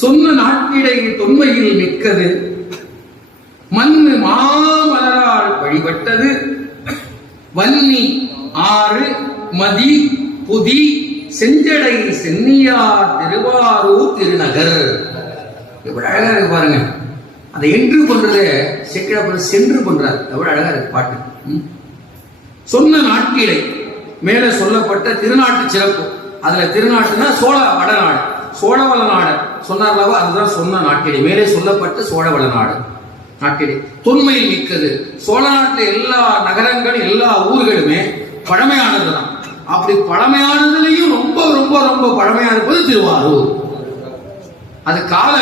சொன்ன நாட்டிடை தொன்மையில் மிக்கது மண்ணு மாமலரால் வழிபட்டது வன்னி ஆறு மதி புதி செஞ்சடை சென்னியார் திருவாரூர் திருநகர். எவ்வளவு அழகா இருக்கு பாருங்க. அதை என்று பண்றது செக்கிழப்பர் சென்று பண்றார். எவ்வளவு அழகா இருக்கு பாட்டு. சொன்ன நாட்டிடை மேல சொல்லப்பட்ட திருநாட்டு சிறப்பு. அதுல திருநாட்டுனா சோழ வடநாடு, சோழவள நாடு சொன்னார்லவா, அதுதான் சொன்ன நாட்டிடை. மேலே சொல்லப்பட்ட சோழவள நாடு நாட்டிடை தொன்மையில் மிக்கது. சோழ நாட்டுல எல்லா நகரங்களும் எல்லா ஊர்களுமே பழமையானதுதான். அப்படி பழமையானதுலயும் ரொம்ப ரொம்ப ரொம்ப பழமையா இருப்பது திருவாரூர். அது கால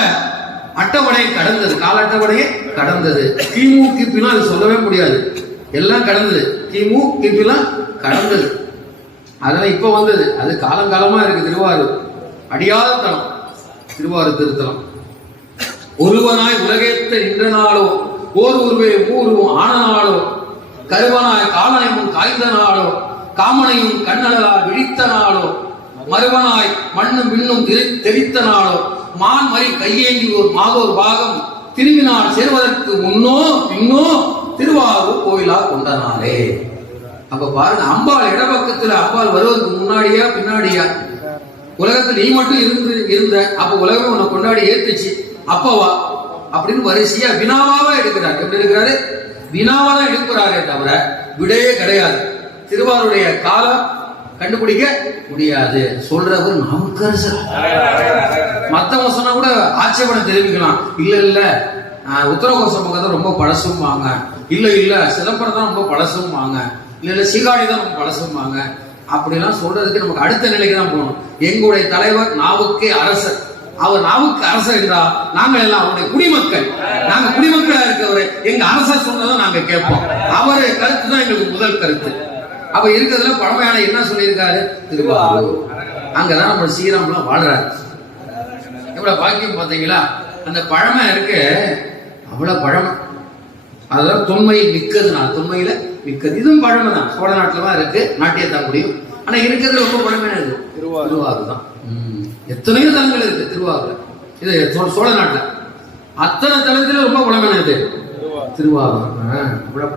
அட்டவணையை கடந்தது, கால அட்டவணையை கடந்தது. கிமு கிபிலாம் அது சொல்லவே முடியாது, எல்லாம் கடந்தது. கிமு கிபிலாம் கடந்தது, அதெல்லாம் இப்ப வந்தது. அது காலங்காலமா இருக்கு. திருவாரூர் அடியாத தலம் திருவாரூர் திருத்தலம். ஒருவனாய் உலகேத்த நின்ற நாளோ ஓர் உருவே ஊரும் ஆன நாளோ கருவனாய் காலனை முன் காய்ந்த நாளோ காமனையும் கண்ணலால் விழித்த நாளோ மறுவனாய் மண்ணும் விண்ணும் தெரித்த நாளோ மான் மறி கையேந்தி ஒரு மாதோர் பாகம் திருவினால் சேர்வதற்கு முன்னோ பின்னோ திருவாரூர் கோயிலா கொண்ட நாளே. அப்ப பாருங்க, அம்பாள் இடப்பக்கத்துல அம்பாள் வருவதற்கு முன்னாடியா பின்னாடியா? உலகத்துல நீ மட்டும் இருந்த அப்ப உலகம் உன்னை கொண்டாடி ஏத்துச்சு அப்பவா அப்படின்னு வரிசையா வினாவாவா எடுக்கிறார். எப்படி இருக்கிறாரு? வினாவா தான் எடுக்கிறாரே தவிர விடையே கிடையாது. திருவாரூருடைய காலம் கண்டுபிடிக்க முடியாது. சொல்றவர் நாவுக்கரசர். மத்தவங்க சொன்னா கூட ஆட்சேபனை தெரிவிக்கலாம். இல்ல இல்ல உத்தரகோசம் பக்கத்தை ரொம்ப பழசும் வாங்க, இல்ல இல்ல சிதம்பரம் தான் ரொம்ப பழசும் வாங்க, இல்ல இல்ல சீகாழி தான் ரொம்ப பழசும் வாங்க. அப்படிலாம் சொல்றதுக்கு நமக்கு அடுத்த நிலைக்கு தான் போகணும். எங்களுடைய தலைவர் நாவுக்கே அரசர். அவர் நாவுக்கு அரசர் என்றால் நாங்கள் எல்லாம் அவருடைய குடிமக்கள். நாங்க குடிமக்களா இருக்கவர் எங்க அரசர் சொன்னதான் நாங்க கேட்போம். அவருடைய கருத்து தான் எங்களுக்கு முதல் கருத்து. அப்ப இருக்கிறதுல பழமையான என்ன சொல்லியிருக்காரு? திருவாரூர். அங்கதான் நம்ம ஸ்ரீராம்லாம் வாழ்றாரு. எவ்வளவு பாக்கியம் பாத்தீங்களா? அந்த பழமை இருக்கு, அவ்வளவு பழமை. அதுதான் தொன்மையில் மிக்கது. நான் தொன்மையில மிக்கது. இதுவும் பழமை தான். சோழ நாட்டுல தான் இருக்கு, நாட்டியத்தான் முடியும். ஆனா இருக்கிறது ரொம்ப பழமையானது திருவாரூர் தான். எத்தனையோ தலங்கள் இருக்கு திருவாரூர். இது சோழ நாட்டுல அத்தனை தலத்துல ரொம்ப பழமையானது திருவாரூர்.